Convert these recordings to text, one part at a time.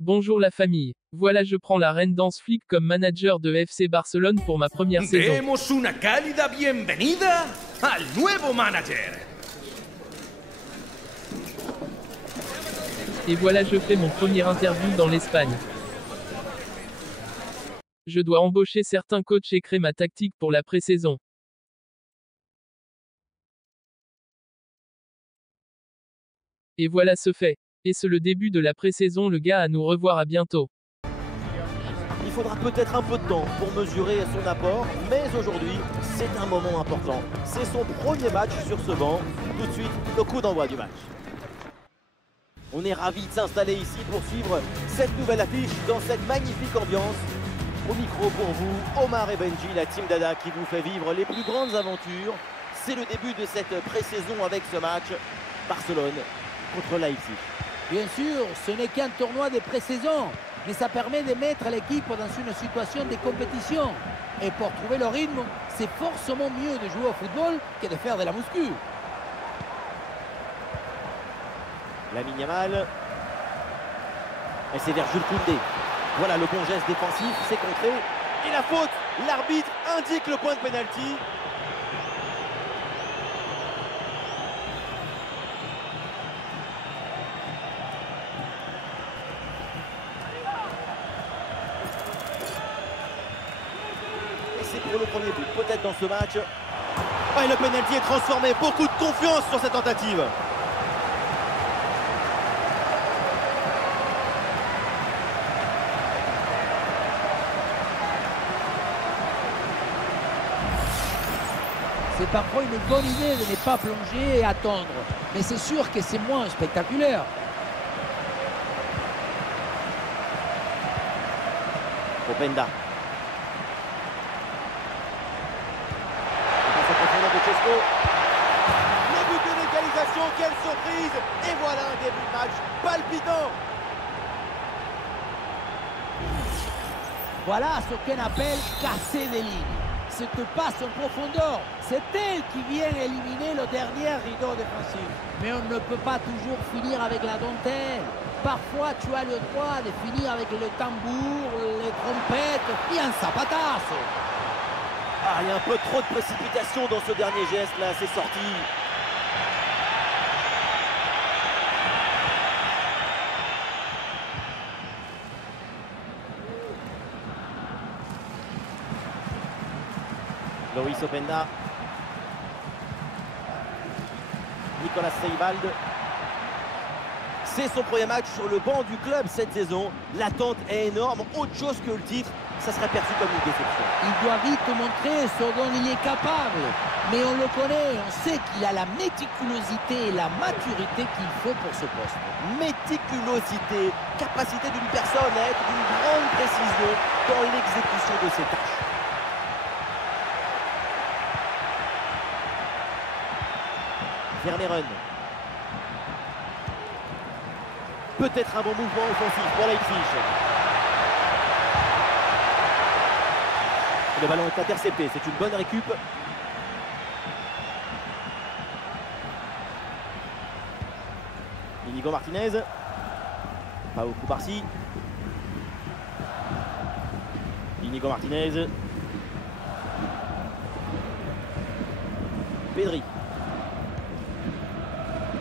Bonjour la famille. Voilà, je prends la reine Danse Flick comme manager de FC Barcelone pour ma première saison. Demos una cálida bienvenida al nuevo manager. Et voilà, je fais mon premier interview dans l'Espagne. Je dois embaucher certains coachs et créer ma tactique pour la pré-saison. Et voilà, ce fait. Et c'est le début de la pré-saison, le gars, à nous revoir, à bientôt. Il faudra peut-être un peu de temps pour mesurer son apport, mais aujourd'hui, c'est un moment important. C'est son premier match sur ce banc. Tout de suite, le coup d'envoi du match. On est ravis de s'installer ici pour suivre cette nouvelle affiche dans cette magnifique ambiance. Au micro pour vous, Omar et Benji, la team Dada qui vous fait vivre les plus grandes aventures. C'est le début de cette pré-saison avec ce match. Barcelone contre Leipzig. Bien sûr, ce n'est qu'un tournoi de pré-saison, mais ça permet de mettre l'équipe dans une situation de compétition. Et pour trouver le rythme, c'est forcément mieux de jouer au football que de faire de la muscu. Lamine Yamal. Et c'est vers Jules Koundé. Voilà le bon geste défensif, c'est contré. Et la faute, l'arbitre indique le point de pénalty. Et c'est pour le premier but, peut-être dans ce match. Oh, et le pénalty est transformé, beaucoup de confiance sur cette tentative. C'est parfois une bonne idée de ne pas plonger et attendre. Mais c'est sûr que c'est moins spectaculaire. Openda. Le but de l'égalisation, quelle surprise! Et voilà un début de match palpitant. Voilà ce qu'on appelle casser des lignes. Cette passe en profondeur, c'est elle qui vient éliminer le dernier rideau défensif. Mais on ne peut pas toujours finir avec la dentelle. Parfois, tu as le droit de finir avec le tambour, les trompettes et un zapatazo. Ah, il y a un peu trop de précipitation dans ce dernier geste là, c'est sorti. Loïs Openda. Nicolas Seibald. C'est son premier match sur le banc du club cette saison. L'attente est énorme, autre chose que le titre, ça serait perçu comme une déception. Il doit vite montrer ce dont il est capable. Mais on le connaît, on sait qu'il a la méticulosité et la maturité qu'il faut pour ce poste. Méticulosité, capacité d'une personne à être d'une grande précision dans l'exécution de ses tâches. Vermeeren. Peut-être un bon mouvement offensif pour Leipzig. Le ballon est intercepté, c'est une bonne récup. Inigo Martinez. Pau Cubarsí. Inigo Martinez. Pedri.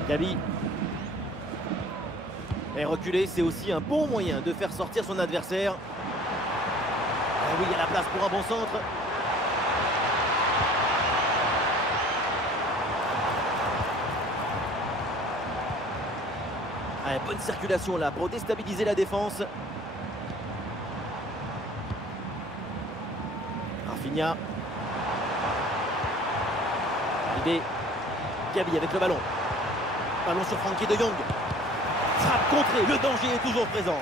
Gabi. Et reculer, c'est aussi un bon moyen de faire sortir son adversaire. Et oui, il y a la place pour un bon centre. Ah, bonne circulation là pour déstabiliser la défense. Rafinha. Idée. Gabi avec le ballon. Ballon sur Frenkie de Jong. Frappe contrée, le danger est toujours présent.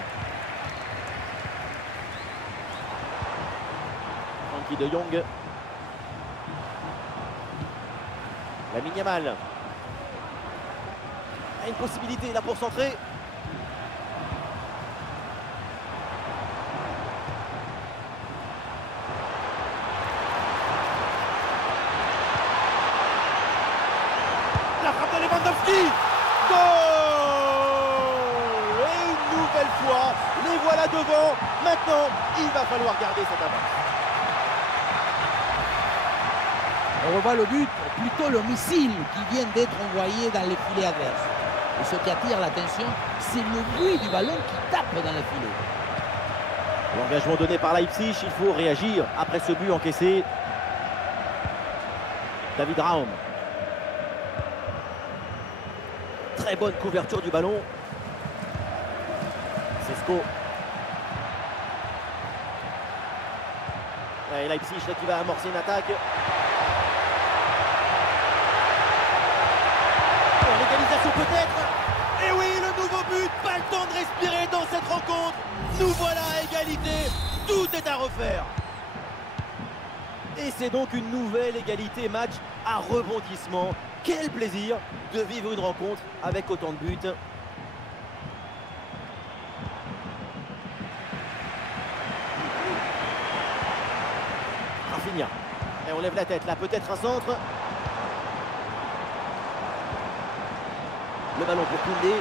Frenkie de Jong. Lamine Yamal. Une possibilité là pour centrer. La frappe de Lewandowski. Goal! Et une nouvelle fois, Les voilà devant. Maintenant, il va falloir garder cette avance. On revoit le but, plutôt le missile qui vient d'être envoyé dans les filets adverses. Et ce qui attire l'attention, c'est le bruit du ballon qui tape dans le filet. L'engagement donné par Leipzig, il faut réagir après ce but encaissé. David Raum. Très bonne couverture du ballon. Sesko. Et Leipzig là, qui va amorcer une attaque. Oh, l'égalisation peut-être. Et oui, le nouveau but. Pas le temps de respirer dans cette rencontre. Nous voilà à égalité. Tout est à refaire. Et c'est donc une nouvelle égalité, match à rebondissement. Quel plaisir de vivre une rencontre avec autant de buts. Rafinha. Et on lève la tête là, peut-être un centre. Le ballon pour Koundé.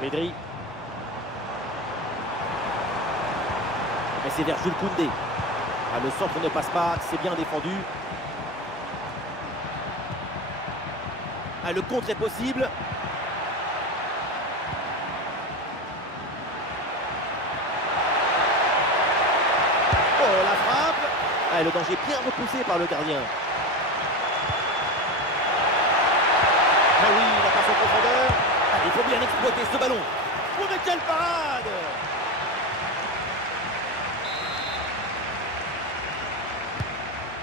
Pedri. Et c'est vers Jules Koundé. Ah, le centre ne passe pas, c'est bien défendu. Ah, le contre est possible. Oh, la frappe. Ah, le danger bien repoussé par le gardien. Ah oui, la passe en profondeur. Ah, il faut bien exploiter ce ballon. Oh, mais quelle parade!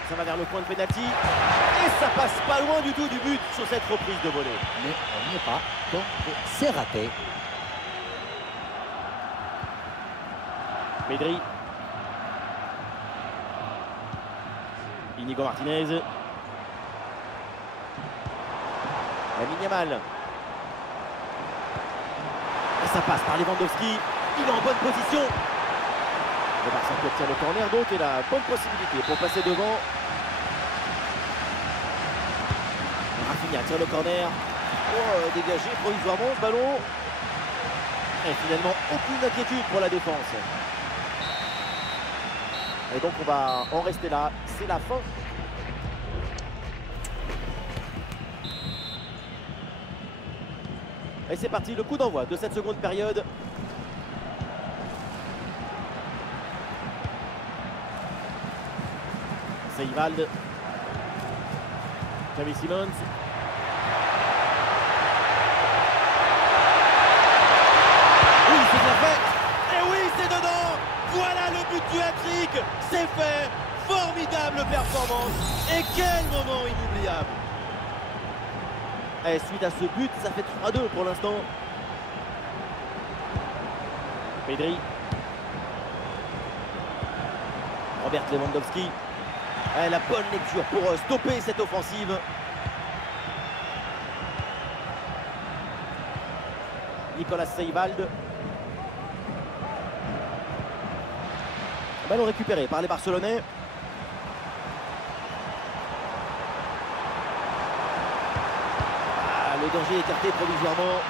Ça va vers le point de pénalty. Et ça passe pas loin du tout du but sur cette reprise de volée. Mais on n'y est pas, donc c'est raté. Pedri. Inigo Martinez. Lamine Yamal. Et ça passe par Lewandowski. Il est en bonne position. Le Barça qui obtient le corner donc et la bonne possibilité pour passer devant. Rafinha tire le corner. Oh, dégagé provisoirement ce ballon. Et finalement aucune inquiétude pour la défense. Et donc on va en rester là. C'est la fin. Et c'est parti, le coup d'envoi de cette seconde période. Seivald. Xavi Simons. Oui, c'est bien fait. Et oui, c'est dedans. Voilà le but du hat-trick. C'est fait. Formidable performance. Et quel moment inoubliable. Et suite à ce but, ça fait 3-2 pour l'instant. Pedri. Robert Lewandowski. Et la bonne lecture pour stopper cette offensive. Nicolas Seivald. Ballon récupéré par les Barcelonais. Ah, le danger écarté provisoirement.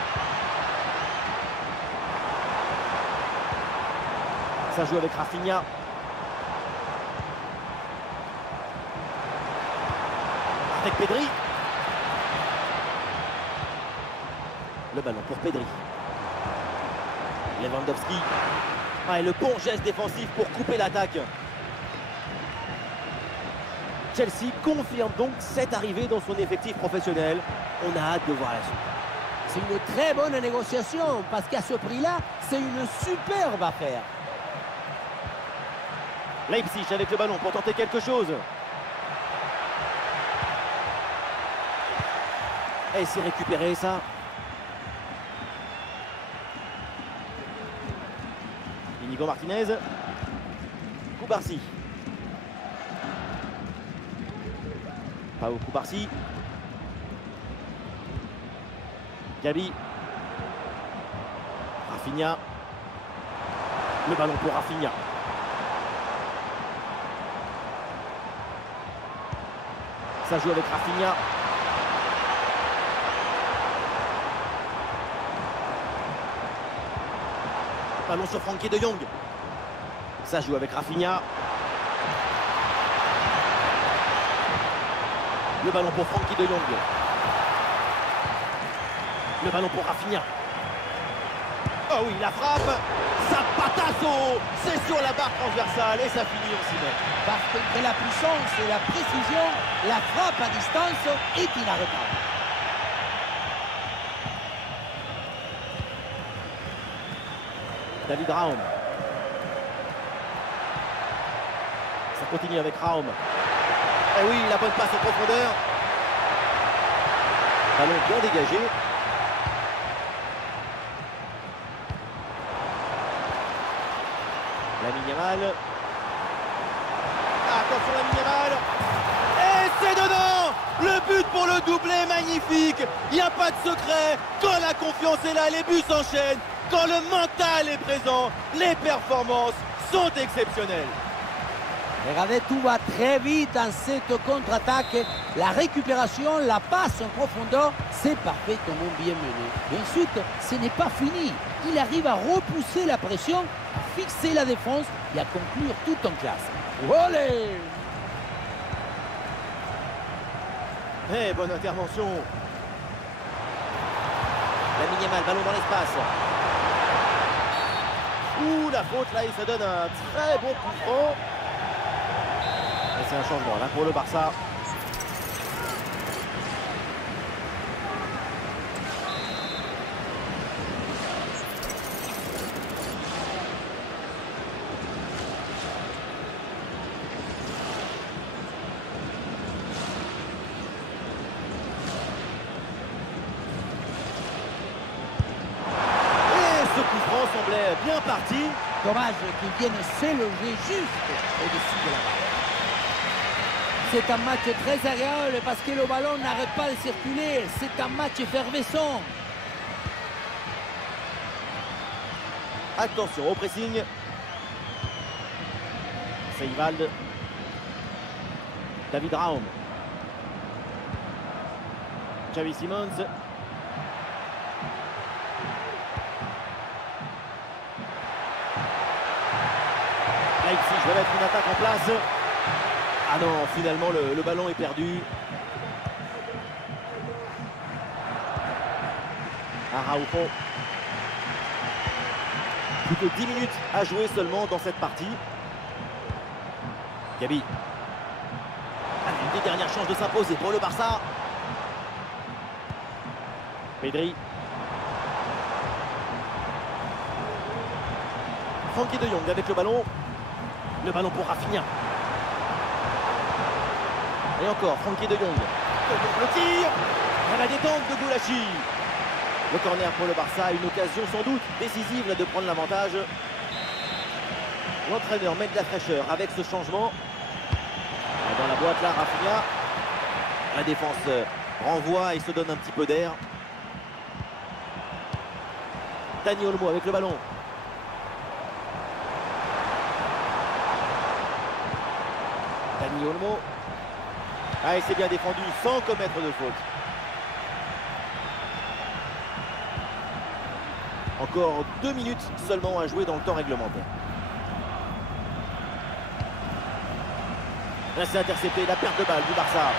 Ça joue avec Rafinha. Avec Pedri. Le ballon pour Pedri. Lewandowski. Ah, et le bon geste défensif pour couper l'attaque. Chelsea confirme donc cette arrivée dans son effectif professionnel. On a hâte de voir la suite. C'est une très bonne négociation parce qu'à ce prix-là, c'est une superbe affaire. Leipzig avec le ballon pour tenter quelque chose. Et c'est récupéré ça. Inigo Martinez. Koubarsi. Pau Koubarsi. Gabi. Rafinha. Le ballon pour Rafinha. Ça joue avec Rafinha. Ballon sur Frenkie de Jong. Ça joue avec Rafinha. Le ballon pour Frenkie de Jong. Le ballon pour Rafinha. Oh oui, la frappe. Zapatazo. C'est sur la barre transversale et ça finit en 6 mètres. Parce qu'entre la puissance et la précision, la frappe à distance est inarrêtable. David Raum. Ça continue avec Raum. Et oui, la bonne passe en profondeur. Ballon bien dégagé. Lamine Yamal. Attention Lamine Yamal. Et c'est dedans. Le but pour le doublé, magnifique. Il n'y a pas de secret. Quand la confiance est là, les buts s'enchaînent. Quand le mental est présent, les performances sont exceptionnelles. Regardez, tout va très vite dans cette contre-attaque. La récupération, la passe en profondeur, c'est parfaitement bien mené. Et ensuite, ce n'est pas fini. Il arrive à repousser la pression, à fixer la défense et à conclure tout en classe. Olé! Eh, bonne intervention. Lamine Yamal, ballon dans l'espace. Ouh, la faute là, il se donne un très bon coup franc. Et c'est un changement là pour le Barça. Semblait bien parti. Dommage qu'il vienne s'éloger juste au-dessus de la barre. C'est un match très agréable parce que le ballon n'arrête pas de circuler. C'est un match effervescent. Attention au pressing. Seivalde. David Raum. Xavi Simons. Leipzig va mettre une attaque en place. Ah non, finalement le ballon est perdu. Araujo. Plus que 10 minutes à jouer seulement dans cette partie. Gabi. Une des dernières chances de s'imposer pour le Barça. Pedri. Frenkie de Jong avec le ballon. Le ballon pour Rafinha. Et encore, Frenkie de Jong. Le tir. À la détente de Goulachi. Le corner pour le Barça, une occasion sans doute décisive là, de prendre l'avantage. L'entraîneur met de la fraîcheur avec ce changement. Et dans la boîte là, Rafinha. La défense renvoie et se donne un petit peu d'air. Dani Olmo avec le ballon. Dani Olmo. Ah, et c'est bien défendu sans commettre de faute. Encore 2 minutes seulement à jouer dans le temps réglementaire. Là, c'est intercepté, la perte de balle du Barça.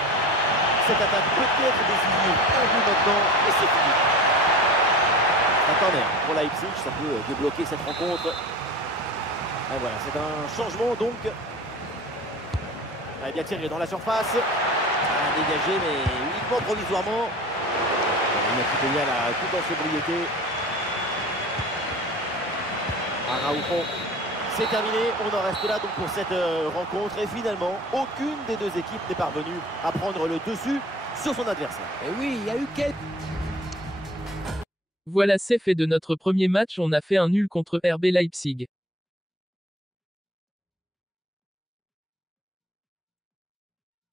Cette attaque peut être décisive. Un but maintenant et c'est fini. Un corner pour Leipzig, ça peut débloquer cette rencontre. Et voilà, c'est un changement donc. Ah, bien tiré dans la surface. Ah, dégagé, mais uniquement provisoirement. Il a quitté là tout en sobriété. Araujo. C'est terminé, on en reste là donc pour cette rencontre. Et finalement, aucune des deux équipes n'est parvenue à prendre le dessus sur son adversaire. Et oui, il y a eu quelques... Voilà, c'est fait de notre premier match, on a fait un nul contre RB Leipzig.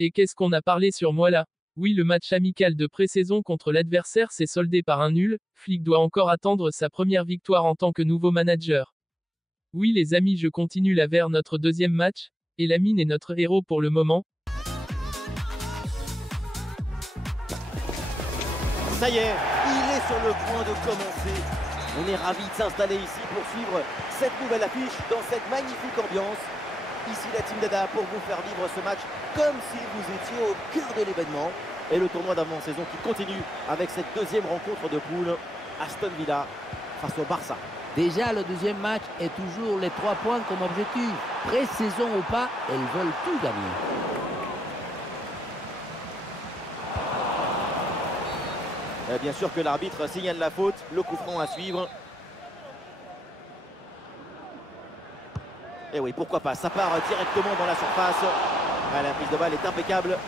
Et qu'est-ce qu'on a parlé sur moi là? Oui, le match amical de pré-saison contre l'adversaire s'est soldé par un nul. Flick doit encore attendre sa première victoire en tant que nouveau manager. Oui les amis, je continue là vers notre deuxième match, et Lamine est notre héros pour le moment. Ça y est, il est sur le point de commencer On est ravis de s'installer ici pour suivre cette nouvelle affiche dans cette magnifique ambiance. Ici la Team Dada pour vous faire vivre ce match comme si vous étiez au cœur de l'événement. Et le tournoi d'avant-saison qui continue avec cette deuxième rencontre de poule. Aston Villa face au Barça. Déjà, le deuxième match est toujours les 3 points comme objectif. Pré-saison ou pas, elles veulent tout gagner. Et bien sûr que l'arbitre signale la faute, le coup franc à suivre. Et oui, pourquoi pas, ça part directement dans la surface. Ah, la prise de balle est impeccable.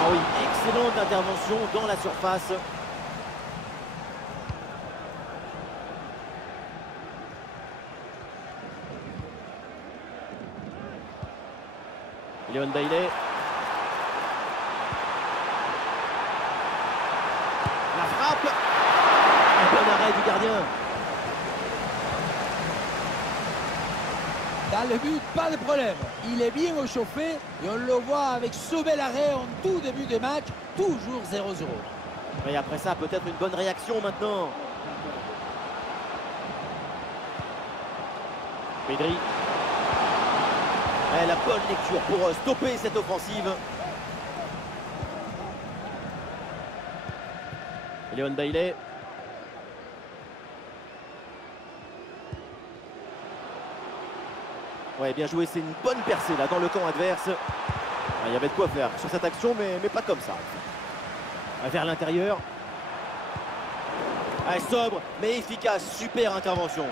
Ah oui, excellente intervention dans la surface. Leon Bailey. La frappe. Un bon arrêt du gardien. Dans le but, pas de problème. Il est bien réchauffé et on le voit avec ce bel arrêt en tout début de match. Toujours 0-0. Et après ça, peut-être une bonne réaction maintenant. Pedri. Et la bonne lecture pour stopper cette offensive. Leon Bailey. Ouais, bien joué, c'est une bonne percée là dans le camp adverse. Il y avait de quoi faire sur cette action, mais pas comme ça. Vers l'intérieur. Sobre, mais efficace, super intervention.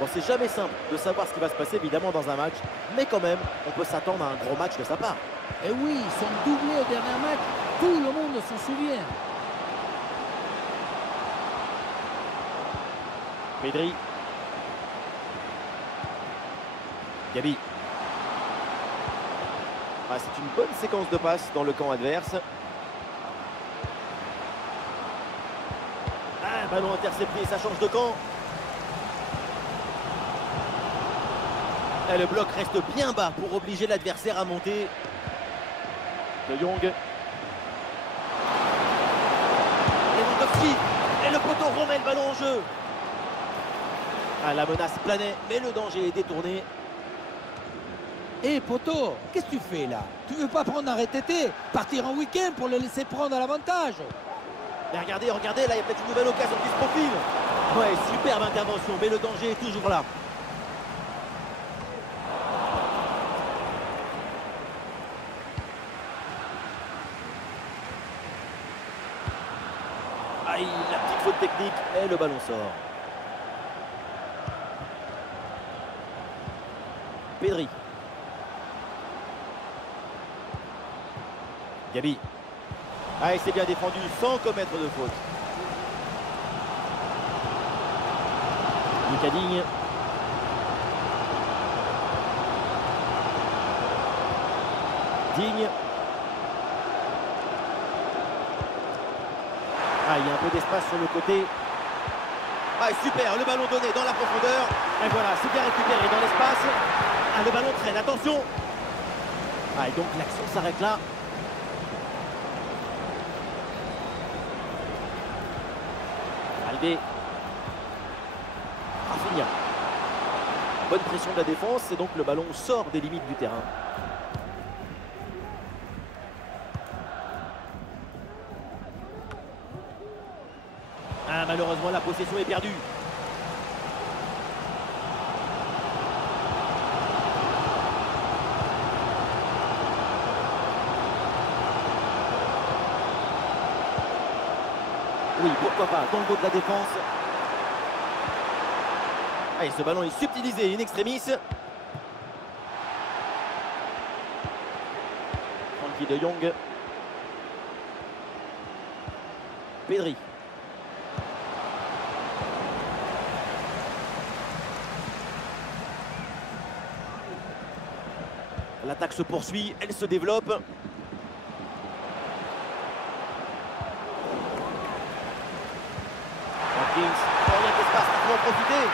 Bon, c'est jamais simple de savoir ce qui va se passer évidemment dans un match, mais quand même, on peut s'attendre à un gros match de sa part. Et oui, son doublé au dernier match, tout le monde s'en souvient. Pedri. Gabi. Ah, c'est une bonne séquence de passes dans le camp adverse. Ah, ballon intercepté, ça change de camp. Et le bloc reste bien bas pour obliger l'adversaire à monter. De Jong. Lewandowski. Et le poteau remet le ballon en jeu. Ah, la menace planait, mais le danger est détourné. Hé poto, qu'est-ce que tu fais là? Tu veux pas prendre un RTT, partir en week-end pour le laisser prendre à l'avantage? Mais regardez, regardez, là il y a peut-être une nouvelle occasion qui se profile. Ouais, superbe intervention, mais le danger est toujours là. Aïe, la petite faute technique et le ballon sort. Pedri. Gabi. Ah, il s'est bien défendu sans commettre de faute. Lucas Digne. Digne. Ah, il y a un peu d'espace sur le côté. Ah, super, le ballon donné dans la profondeur. Et voilà, c'est bien récupéré dans l'espace. Ah, le ballon traîne, attention. Ah, et donc l'action s'arrête là. Albé. Rafinha. Bonne pression de la défense et donc le ballon sort des limites du terrain. Ah, malheureusement la possession est perdue. Oui, pourquoi pas, dans le dos de la défense. Allez, ce ballon est subtilisé in extremis. Frankie de Jong. Pedri. L'attaque se poursuit, elle se développe. en profiter.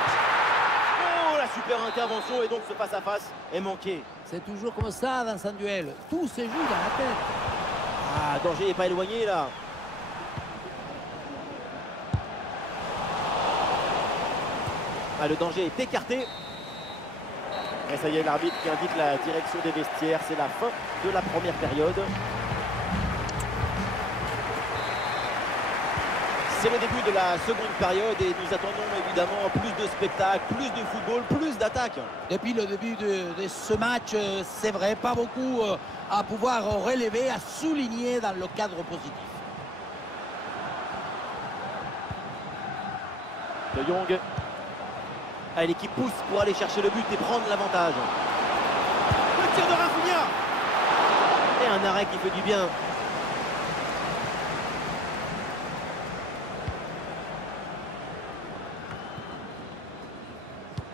Oh, la super intervention et donc ce face-à-face est manqué. C'est toujours comme ça dans un duel. Tout se joue dans la tête. Ah, danger n'est pas éloigné là. Ah, le danger est écarté. Et ça y est, l'arbitre qui indique la direction des vestiaires. C'est la fin de la première période. C'est le début de la seconde période et nous attendons évidemment plus de spectacle, plus de football, plus d'attaque. Depuis le début de ce match, c'est vrai, pas beaucoup à pouvoir relever, à souligner dans le cadre positif. De Jong. Ah, l'équipe pousse pour aller chercher le but et prendre l'avantage. Le tir de Rafinha. Et un arrêt qui fait du bien.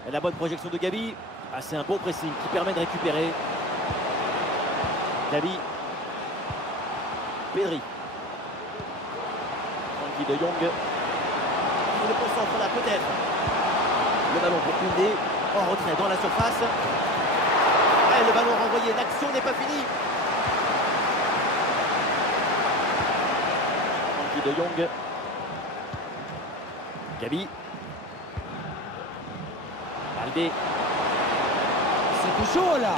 Et la bonne projection de Gabi. Ah, c'est un bon pressing qui permet de récupérer. Gabi. Pedri. Frenkie de Jong. Il le concentre là peut-être. Le ballon pour Koundé. En retrait dans la surface. Et le ballon renvoyé. L'action n'est pas finie. Frenkie de Jong. Gabi. Baldé. C'est tout chaud là.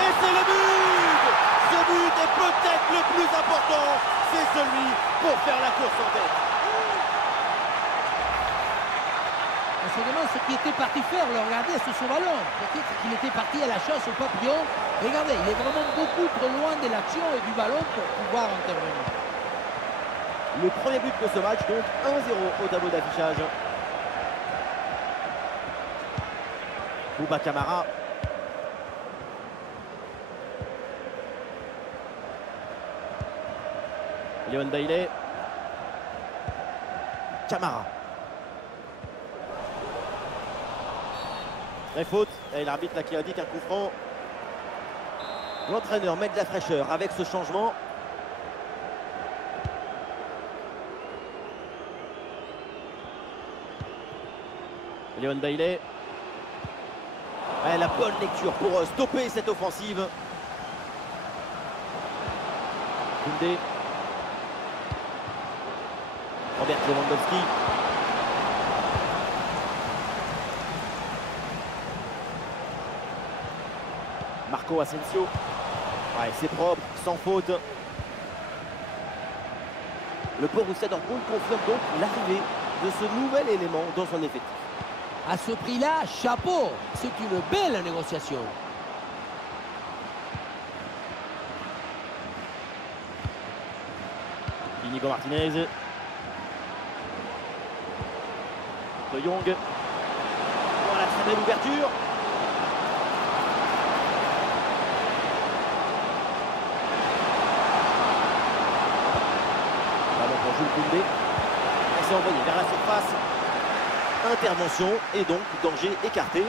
Et c'est le but. Ce but est peut-être le plus important. C'est celui pour faire la course en tête. On se demande ce qui était parti faire. Regardez ce ballon. Peut-être qu'il était parti à la chasse au papillon. Regardez, il est vraiment beaucoup trop loin de l'action et du ballon pour pouvoir intervenir. Le premier but de ce match, donc 1-0 au tableau d'affichage. Bouba Camara. Léon Bailey. Camara. Très faute. Et l'arbitre là qui indique un coup franc. L'entraîneur met de la fraîcheur avec ce changement. Léon Bailey. Ouais, la bonne lecture pour stopper cette offensive. Koundé. Robert Lewandowski. Marco Asensio. Ouais, c'est propre, sans faute. Le Borussia Dortmund confirme donc l'arrivée de ce nouvel élément dans son effectif. À ce prix-là, chapeau. C'est une belle négociation. Inigo Martinez. De Jong. Voilà, très belle ouverture. Ballon pour Jules Koundé. Et c'est envoyé vers la surface. Intervention et donc danger écarté.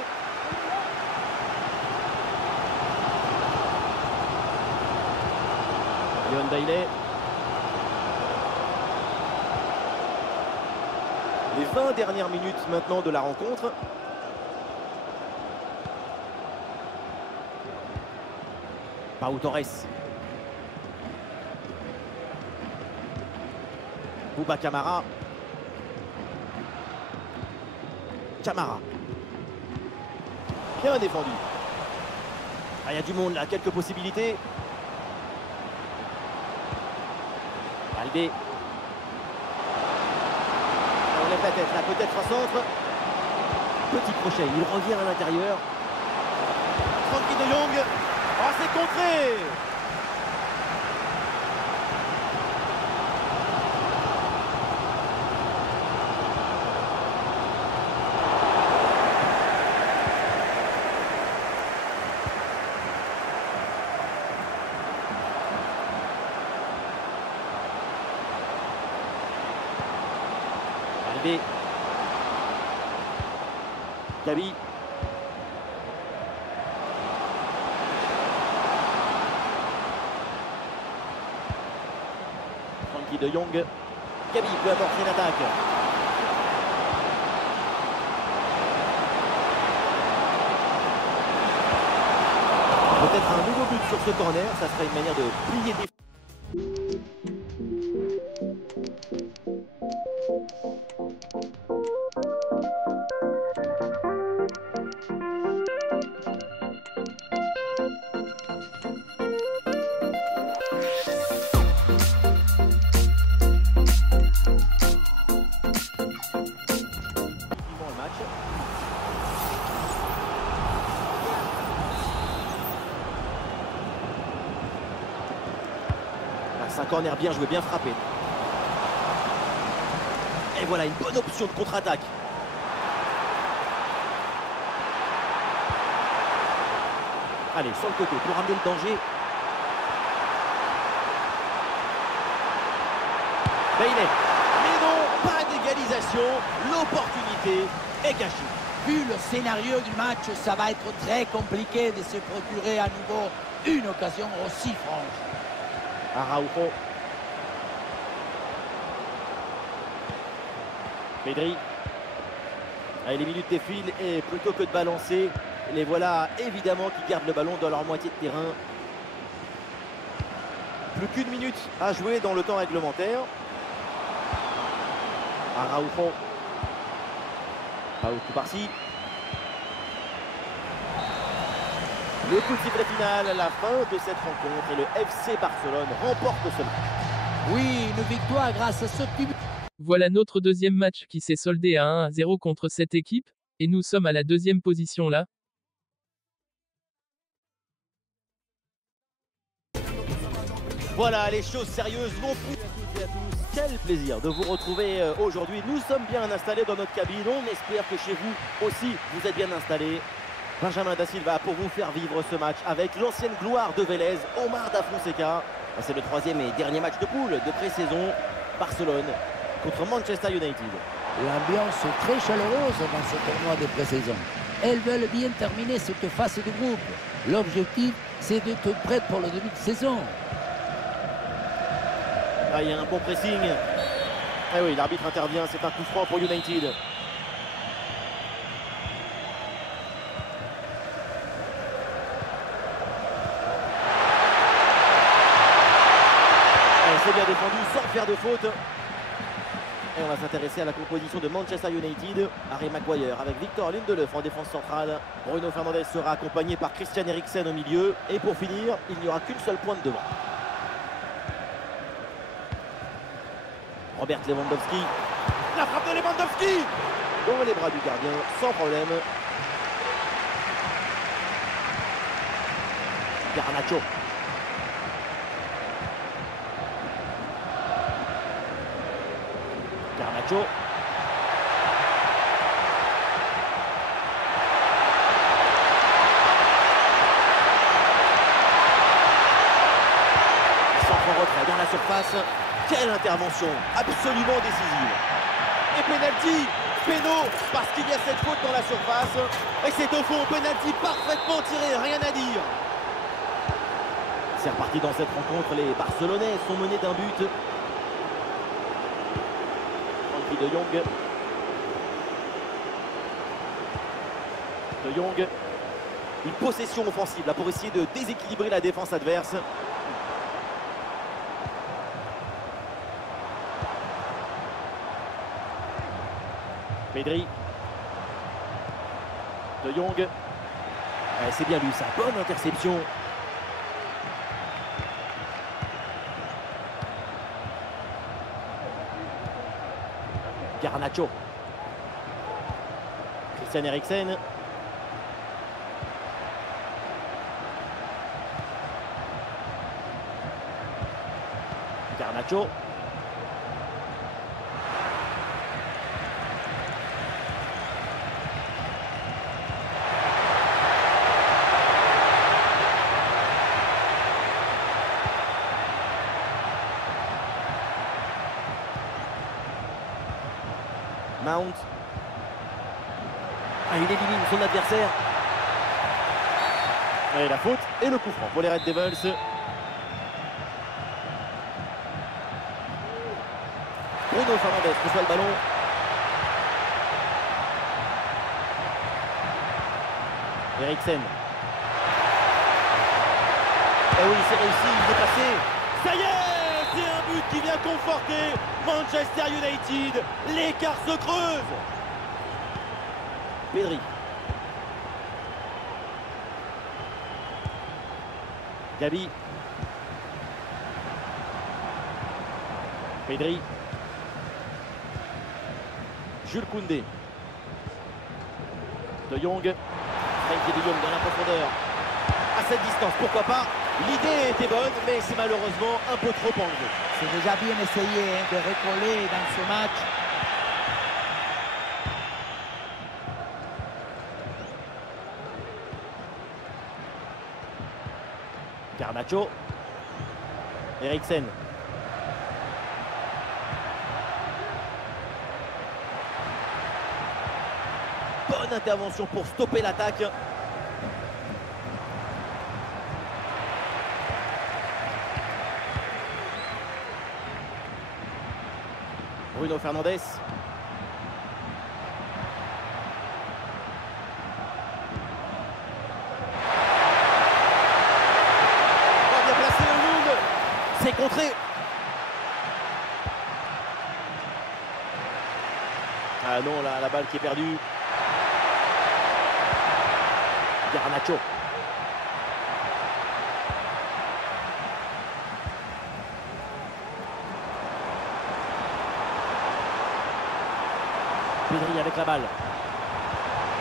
Léon Bailey. Les 20 dernières minutes maintenant de la rencontre. Pau Torres. Bouba Camara. Camara. Bien défendu. Ah, il y a du monde là, quelques possibilités. Baldé. On lève la tête là, peut-être un centre. Petit crochet, il revient à l'intérieur. Frenkie de Jong. Oh, c'est contré. Baldé. Gabi. Frenkie de Jong. Gabi peut amorcer l'attaque. Peut-être un nouveau but sur ce corner, ça serait une manière de plier des... C'est un corner bien joué, bien frappé. Et voilà une bonne option de contre-attaque. Allez, sur le côté pour ramener le danger. Bailey. Mais non, pas d'égalisation. L'opportunité est cachée. Vu le scénario du match, ça va être très compliqué de se procurer à nouveau une occasion aussi franche. Araujo. Pedri. Allez, les minutes défilent et plutôt que de balancer, les voilà évidemment qui gardent le ballon dans leur moitié de terrain. Plus qu'une minute à jouer dans le temps réglementaire. Araujo. Pas au coup par-ci. Le coup de sifflet final à la fin de cette rencontre et le FC Barcelone remporte ce match. Oui, une victoire grâce à ce petit but. Voilà notre deuxième match qui s'est soldé à 1-0 contre cette équipe, et nous sommes à la deuxième position là. Voilà, les choses sérieuses vont pour toutes et à tous. Quel plaisir de vous retrouver aujourd'hui. Nous sommes bien installés dans notre cabine. On espère que chez vous aussi, vous êtes bien installés. Benjamin Da Silva pour vous faire vivre ce match avec l'ancienne gloire de Vélez, Omar Da Fonseca. C'est le troisième et dernier match de poule de pré-saison. Barcelone contre Manchester United. L'ambiance est très chaleureuse dans ce tournoi de pré-saison. Elles veulent bien terminer cette phase de groupe. L'objectif, c'est d'être prêtes pour le début de saison. Ah, il y a un bon pressing. Ah oui, l'arbitre intervient, c'est un coup franc pour United. C'est bien défendu sans faire de faute. Et on va s'intéresser à la composition de Manchester United. Harry Maguire avec Victor Lindelöf en défense centrale. Bruno Fernandes sera accompagné par Christian Eriksen au milieu. Et pour finir, il n'y aura qu'une seule pointe devant. Robert Lewandowski. La frappe de Lewandowski dans les bras du gardien, sans problème. Garnacho. Garnacho. Centre en retrait dans la surface. Quelle intervention absolument décisive. Et pénalty, péno, parce qu'il y a cette faute dans la surface. Et c'est au fond, pénalty parfaitement tiré, rien à dire. C'est reparti dans cette rencontre, les Barcelonais sont menés d'un but. De Jong. De Jong. Une possession offensive là pour essayer de déséquilibrer la défense adverse. Pedri. De Jong. C'est bien lui, sa bonne interception. Garnacho. Christian Eriksen. Garnacho. Mount. Ah, il élimine son adversaire. Et la faute et le coup franc pour les Red Devils. Bruno Fernandes reçoit le ballon. Eriksen. Et oui, c'est réussi, il est passé. Ça y est, c'est un but qui vient conforter Manchester United. L'écart se creuse. Pedri. Gabi. Pedri. Jules Koundé. De Jong. Frenkie de Jong dans la profondeur. À cette distance, pourquoi pas. L'idée était bonne, mais c'est malheureusement un peu trop enlevé. C'est déjà bien essayé de recoller dans ce match. Garnacho. Eriksen. Bonne intervention pour stopper l'attaque. Bruno Fernandes. Oh, bien placé le Lund. C'est contré. Ah non, là, la balle qui est perdue. Garnacho. Pedri avec la balle.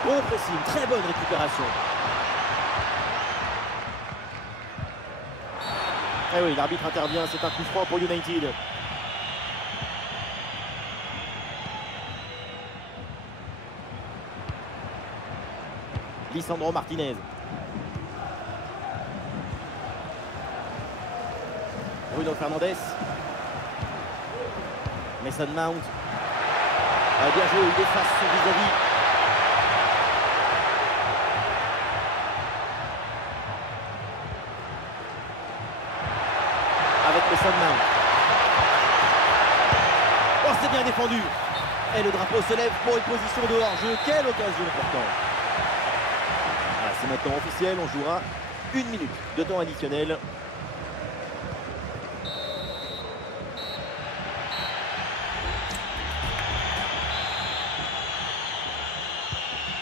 Bon pressing, très bonne récupération. Eh oui, l'arbitre intervient, c'est un coup franc pour United. Lisandro Martinez. Bruno Fernandes. Mason Mount. Ah, bien joué, il efface son vis-à-vis. Avec Mason Mount. Oh, c'est bien défendu. Et le drapeau se lève pour une position de hors-jeu. Quelle occasion importante. Voilà, c'est maintenant officiel, on jouera 1 minute de temps additionnel.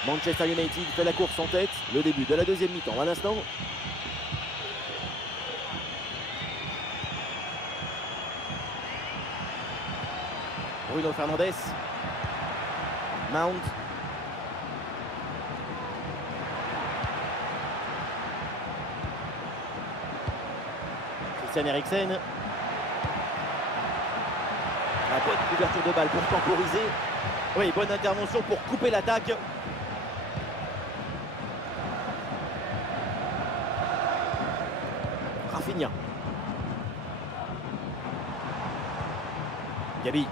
Manchester United fait la course en tête. Le début de la deuxième mi-temps à l'instant. Bruno Fernandes. Mount. Christian Eriksen. La bonne couverture de balle pour temporiser. Oui, bonne intervention pour couper l'attaque. Rafinha. Gabi.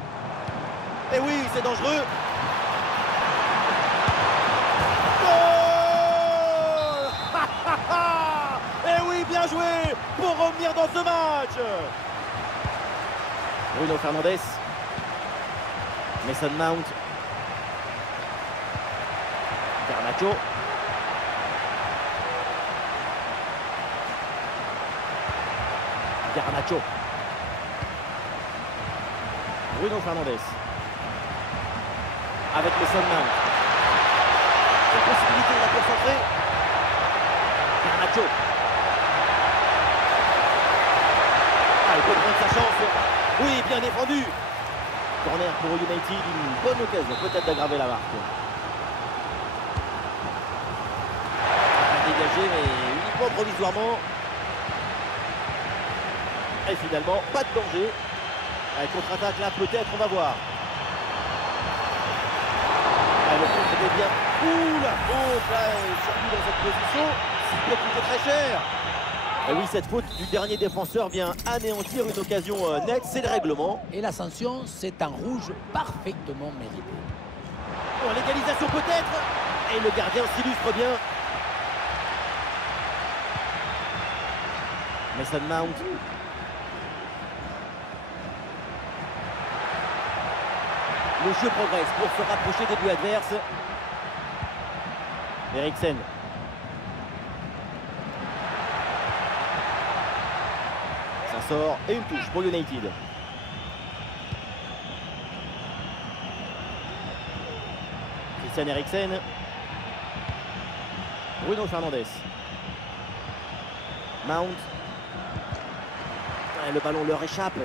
Et oui, c'est dangereux. Goal. Et oui, bien joué pour revenir dans ce match. Bruno Fernandes. Mason Mount. Garnacho. Garnacho. Bruno Fernandes. Avec Mason Mount. Une possibilité de la concentrer. Garnacho. Ah, il peut prendre sa chance. Oui, bien défendu. Corner pour United, une bonne occasion peut-être d'aggraver la marque. Dégagé, mais uniquement provisoirement. Et finalement, pas de danger. Un contre-attaque là, peut-être, on va voir. Ah, le contre était bien. Ouh, la faute là, surtout dans cette position, ça peut coûter très cher. Et oui, cette faute du dernier défenseur vient anéantir une occasion nette, c'est le règlement. Et la sanction, c'est un rouge parfaitement mérité. Bon, l'égalisation peut-être. Et le gardien s'illustre bien. Mason Mount. Le jeu progresse pour se rapprocher des buts adverses. Eriksen. sort et une touche pour United. Christian Eriksen. Bruno Fernandes. Mount. Ouais, le ballon leur échappe.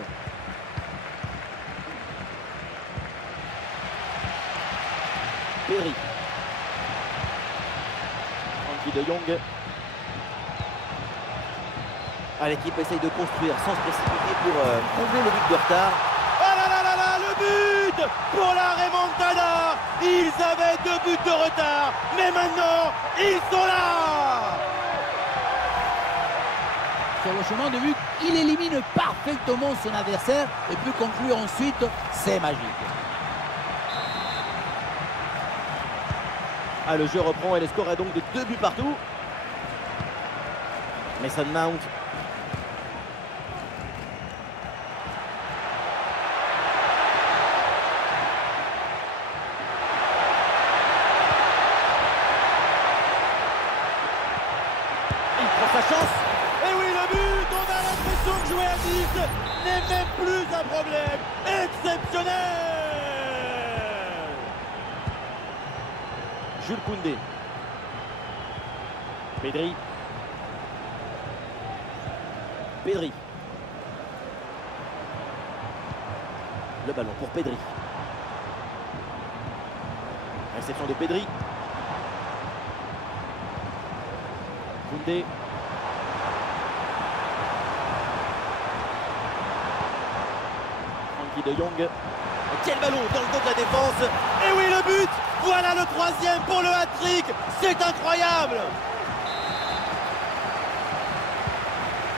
Pedri. Frenkie de Jong. L'équipe essaye de construire sans se précipiter pour combler le but de retard. Oh là là là là, le but pour la remontada. Ils avaient 2 buts de retard, mais maintenant, ils sont là. Sur le chemin de but, il élimine parfaitement son adversaire et peut conclure ensuite, c'est magique. Le jeu reprend et le score est donc de 2 buts partout. Mason Mount. Sa chance, et oui le but, on a l'impression que jouer à 10 n'est même plus un problème, exceptionnel. Jules Koundé, Pedri, le ballon pour Pedri, réception de Pedri, Koundé. De Jong. Quel ballon dans le dos de la défense. Et oui le but. Voilà le 3e pour le hat-trick. C'est incroyable.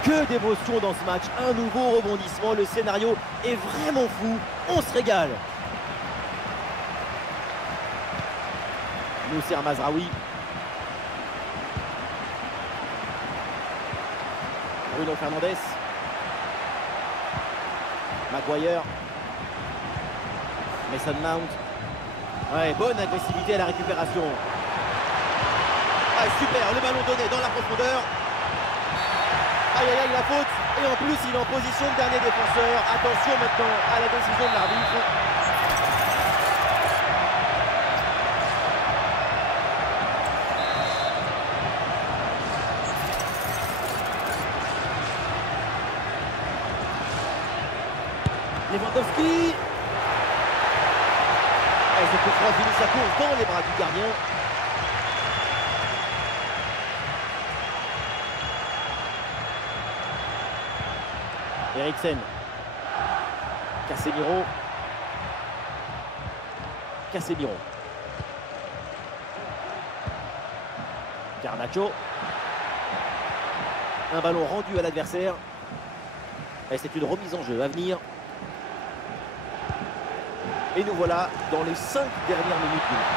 Que d'émotion dans ce match. Un nouveau rebondissement. Le scénario est vraiment fou. On se régale. Noussair Mazraoui. Bruno Fernandes. Maguire. Mason Mount. Ouais, bonne agressivité à la récupération. Super, le ballon donné dans la profondeur. Aïe aïe aïe, la faute. Et en plus, il est en position de dernier défenseur. Attention maintenant à la décision de l'arbitre. Lewandowski. Et ce coup franc finit sa course dans les bras du gardien. Eriksen. Casemiro. Garnacho. Un ballon rendu à l'adversaire. Et c'est une remise en jeu à venir. Et nous voilà dans les 5 dernières minutes du match.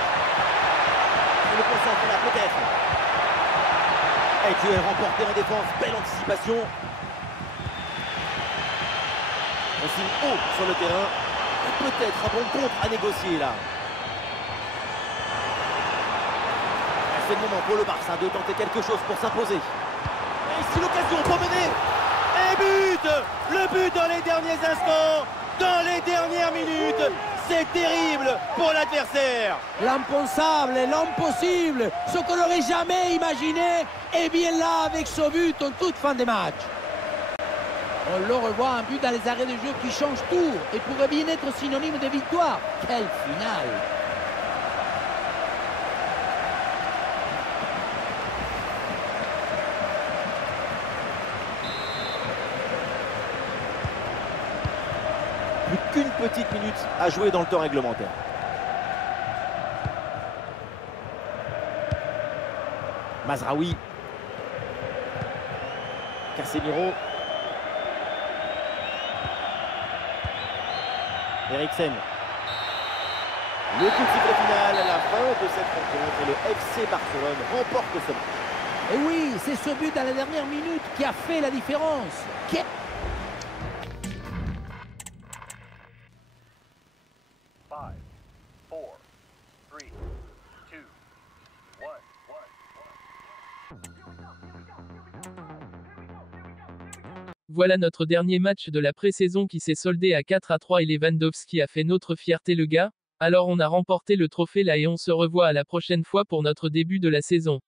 Le concentre là peut-être. Et duel remporté en défense. Belle anticipation. On signe haut sur le terrain. Peut-être un bon contre à négocier là. C'est le moment pour le Barça de tenter quelque chose pour s'imposer. Et ici l'occasion pour mener. Et but. Le but dans les derniers instants. Dans les dernières minutes. C'est terrible pour l'adversaire. L'impensable, l'impossible, ce qu'on n'aurait jamais imaginé, est bien là avec ce but en toute fin de match. On le revoit, un but dans les arrêts de jeu qui change tout et pourrait bien être synonyme de victoire. Quelle finale! Plus qu'une petite minute à jouer dans le temps réglementaire. Mazraoui. Casemiro. Eriksen. Le coup de sifflet final à la fin de cette rencontre et le FC Barcelone remporte ce match. Et oui, c'est ce but à la dernière minute qui a fait la différence. Voilà notre dernier match de la pré-saison qui s'est soldé à 4-3 et Lewandowski a fait notre fierté le gars. Alors on a remporté le trophée là et on se revoit à la prochaine fois pour notre début de la saison.